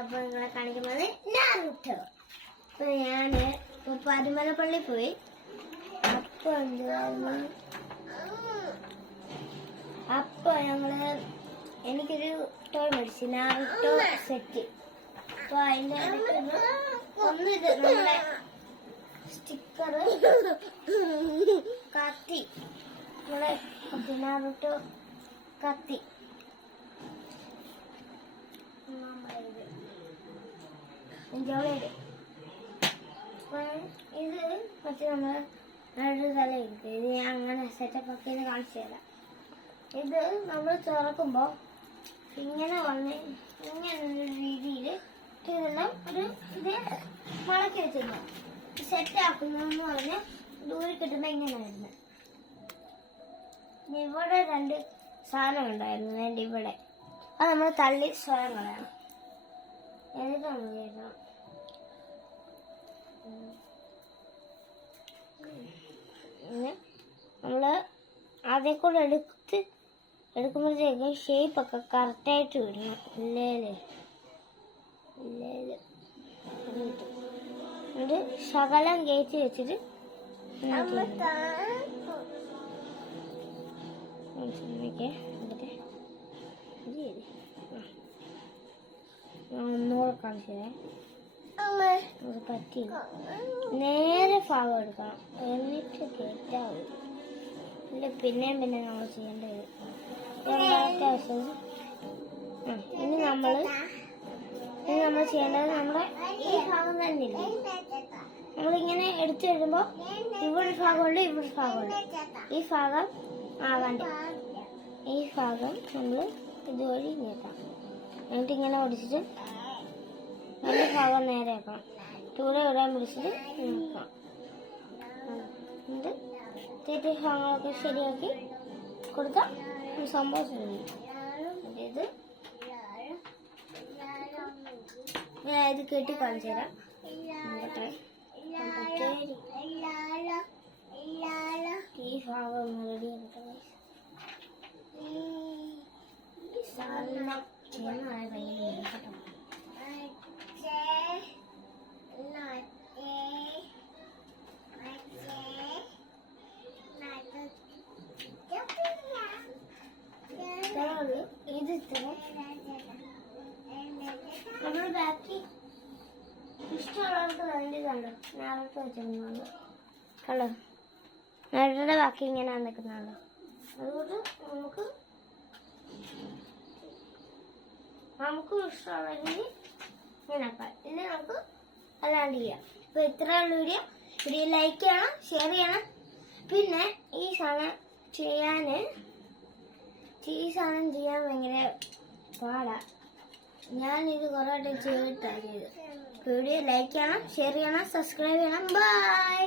അപ്പോൾ നിങ്ങളെ കാണിക്കുന്നത് നാരുട്ടോ. അപ്പോൾ ഞാൻ പരുമലപ്പള്ളി പോയി. അപ്പോൾ എന്തുവായിരുന്നു, അപ്പോൾ എനിക്കൊരു ടോയ് മേടിച്ചു, നാരുട്ടോ സെറ്റ്. അപ്പോൾ അതിൻ്റെ ഒന്നിത് നമ്മുടെ സ്റ്റിക്കർ, കത്തി, നമ്മളെ നാരുട്ടോ കത്തി, ജോളിയുടെ ഇത് മറ്റേ നമ്മൾ നടുവ് തലയിരിക്കും. ഇത് ഞാൻ അങ്ങനെ സെറ്റപ്പ് ഒക്കെ കാണിച്ചു തരാം. ഇത് നമ്മൾ തുറക്കുമ്പോൾ ഇങ്ങനെ വന്ന് ഇങ്ങനൊരു രീതിയിൽ ഇതെല്ലാം ഒരു ഇത് മടക്കി വെച്ചിരുന്നു. സെറ്റ് ആക്കുന്നതെന്ന് പറഞ്ഞാൽ ദൂരെ കിട്ടുന്ന ഇങ്ങനെ വരുന്നത്. ഇവിടെ രണ്ട് സാധനം ഉണ്ടായിരുന്നു എൻ്റെ ഇവിടെ, അത് നമ്മൾ തള്ളി സ്വയം കളയണം. എന്നിട്ട് നമ്മൾ കേൾക്കണം. നമ്മൾ അതേ കൂടെ എടുക്കുമ്പോഴത്തേക്കും ഷേപ്പൊക്കെ കറക്റ്റായിട്ട് വിടണം. ഇല്ലേല് എന്നിട്ട് ശകലം കയറ്റി വെച്ചിട്ട് ഒന്നുകൂടെ കാണിച്ചേ. അത് പറ്റില്ല. നേരെ ഭാഗം എടുക്കണം, എന്നിട്ട് കയറ്റാവും. ഇല്ല പിന്നെയും നമ്മൾ ചെയ്യേണ്ടത് ആവശ്യം. ഇനി നമ്മൾ ചെയ്യേണ്ടത് നമ്മുടെ ഈ ഭാഗം തന്നെ ഇല്ല. നമ്മളിങ്ങനെ എടുത്തു വരുമ്പോൾ ഇവിടെ ഭാഗമുണ്ട്, ഇവിടെ ഭാഗമുണ്ട്. ഈ ഭാഗം ആവാണ്ട് ഈ ഭാഗം നമ്മൾ ഇതുവഴി നീട്ടാം. എന്നിട്ട് ഇങ്ങനെ ഓടിച്ചിട്ട് രണ്ട് ഭാഗം നേരെ ആക്കണം. ചൂട് ഇടാൻ പിടിച്ചിട്ട് നോക്കണം. എന്നിട്ട് തെറ്റി ഭാഗങ്ങളൊക്കെ ശരിയാക്കി കൊടുത്താൽ സംഭവം ശരി. ഇത് ഞാൻ ഇത് കെട്ടി കാണിച്ചു തരാം. ഈ ഭാഗം റെഡി ആക്കട്ടെ. ഇത് നമ്മൾ ബാക്കി ഇഷ്ടമുള്ളവർക്ക് അതിൻ്റെ കണ്ടോ നാളോട്ട് വെച്ചിരുന്നുള്ളൂ. കണ്ടോ നാളുടെ ബാക്കി ഇങ്ങനെ നിൽക്കുന്നുള്ളൂ. അതുകൊണ്ട് നമുക്ക് ഇഷ്ടമുള്ളെങ്കിൽ ഇങ്ങനെ ആക്കാം. ഇത് നമുക്ക് അല്ലാണ്ട് ചെയ്യാം. ഇപ്പൊ ഇത്രയുള്ള വീഡിയോ ലൈക്ക് ചെയ്യണം, ഷെയർ ചെയ്യണം. പിന്നെ ഈ സാധനം ചെയ്യാൻ ഭയങ്കര പാടാ. ഞാനിത് കുറേ ചെയ്തിട്ടാണ് ചെയ്ത്. വീഡിയോ ലൈക്ക് ചെയ്യണം, ഷെയർ ചെയ്യണം, സബ്സ്ക്രൈബ് ചെയ്യണം. ബൈ.